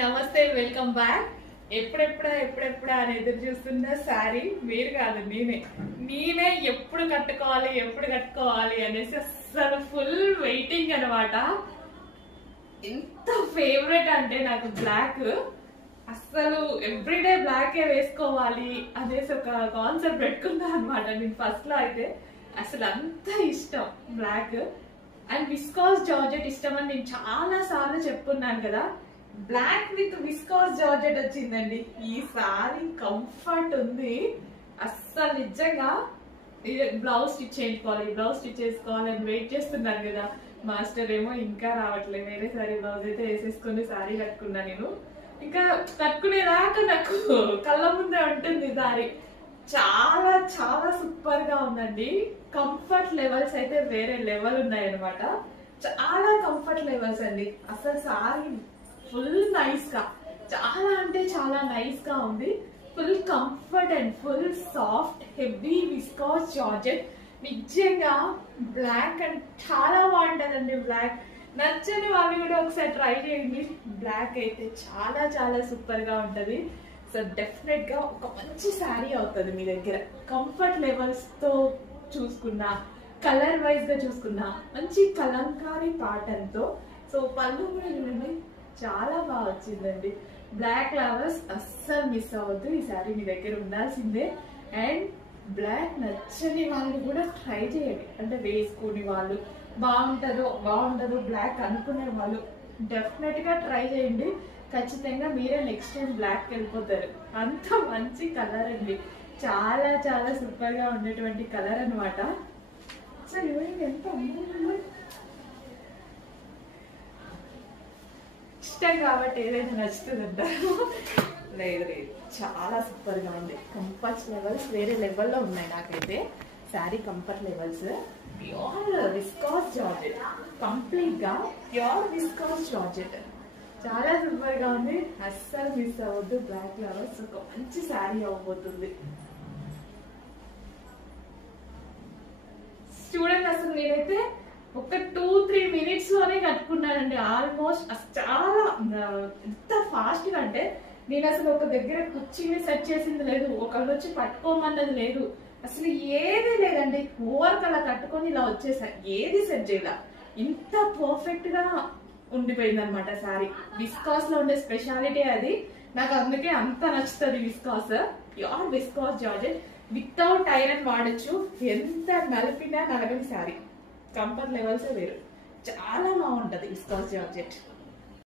నమస్తే welcome back. ఎప్పుడెప్పుడా అని ఎదురు చూస్తున్న సారీ మీరు కాదు, నేనే ఎప్పుడు కట్టుకోవాలి అనేసి అసలు ఫుల్ వెయిటింగ్ అనమాట. ఎంత ఫేవరెట్ అంటే నాకు బ్లాక్, అసలు ఎవ్రీడే బ్లాకే వేసుకోవాలి అనేసి ఒక కాన్సెప్ట్ పెట్టుకున్నా అనమాట. నేను ఫస్ట్ లో అయితే అసలు అంత ఇష్టం బ్లాక్ అండ్ విస్కాస్ జార్జెట్ ఇష్టం అని నేను చాలా సార్లు చెప్పుకున్నాను కదా. బ్లాక్ విత్ విస్కాస్ జార్జెట్ వచ్చిందండి. ఈ సారీ కంఫర్ట్ ఉంది అస్సలు నిజంగా. బ్లౌజ్ స్టిచ్ చేసుకోవాలని వెయిట్ చేస్తున్నాను కదా. మాస్టర్ ఏమో ఇంకా రావట్లేదు. వేరే సారీ బ్లౌజ్ అయితే వేసేసుకుని సారీ కట్టుకున్నా. నేను ఇంకా కట్టుకునేదాకా నాకు కళ్ళ ముందే ఉంటుంది సారీ. చాలా చాలా సూపర్ గా ఉందండి. కంఫర్ట్ లెవెల్స్ అయితే వేరే లెవెల్ ఉన్నాయన్నమాట. చాలా కంఫర్ట్ లెవెల్స్ అండి. అసలు సారీ ఫుల్ నైస్ గా, చాలా అంటే చాలా నైస్ గా ఉంది. Full comfort and full soft heavy viscous georgette. నిజంగా బ్లాక్ అండ్ చాలా బాగుంటుందండి. బ్లాక్ నచ్చని వాళ్ళు కూడా ఒకసారి ట్రై చేయండి. బ్లాక్ అయితే చాలా చాలా సూపర్ గా ఉంటది. సో డెఫినెట్ గా ఒక మంచి శారీ అవుతుంది మీ దగ్గర. కంఫర్ట్ లెవెల్స్ తో చూసుకున్నా, కలర్ వైజ్ గా చూసుకున్నా, మంచి కలంకారీ ప్యాటర్న్ తో. సో పళ్ళు కూడా చూడండి చాలా బాగా వచ్చిందండి. బ్లాక్ లవర్స్ అస్సలు మిస్ అవ్వద్దు, ఈ శారీ మీ దగ్గర ఉండాల్సిందే. అండ్ బ్లాక్ నచ్చని వాళ్ళు కూడా ట్రై చేయండి. అంటే వేసుకుని వాళ్ళు బాగుండదు బ్లాక్ అనుకునే వాళ్ళు డెఫినెట్ గా ట్రై చేయండి. ఖచ్చితంగా మీరే నెక్స్ట్ టైం బ్లాక్ వెళ్ళిపోతారు. అంత మంచి కలర్ అండి. చాలా చాలా సూపర్ గా ఉండేటువంటి కలర్ అనమాట. అసలు ఎంత ఇష్టం కాబట్టి ఏదైనా నచ్చుతుందంటారు. లేదు చాలా సూపర్ గా ఉంది. కంఫర్ట్ లెవెల్స్ వేరే లెవెల్లో ఉన్నాయి నాకైతే. Sari comfort levels pure viscous georgette, complete గా ప్యూర్ విస్కాస్ జార్జెట్. చాలా సూపర్ గా ఉంది. అస్సలు మిస్ అవ్వద్దు. బ్లాక్ లవర్స్ ఒక మంచి శారీ అవ్వబోతుంది. చూడండి, అసలు నేనైతే ఒక 2-3 minutes లోనే కట్టుకున్నానండి ఆల్మోస్ట్. చాలా ఎంత ఫాస్ట్ గా అంటే నేను అసలు ఒక దగ్గర కుర్చీని సెట్ చేసింది లేదు, ఒకళ్ళు వచ్చి పట్టుకోమన్నది లేదు, అసలు ఏది లేదండి. ఓవర్కి అలా కట్టుకొని ఇలా వచ్చేసా, ఏది సెట్ చేయాల. ఇంత పర్ఫెక్ట్ గా ఉండిపోయింది అనమాట శారీ. విస్కాస్ లో ఉండే స్పెషాలిటీ అది. నాకు అందుకే అంత నచ్చుతుంది viscous. Pure viscous georgette without iron వాడచ్చు. ఎంత నలిపినా నలగని శారీ. కంఫర్ట్ లెవెల్స్ వేరు. చాలా బాగుంటది విస్కాస్ జార్జెట్.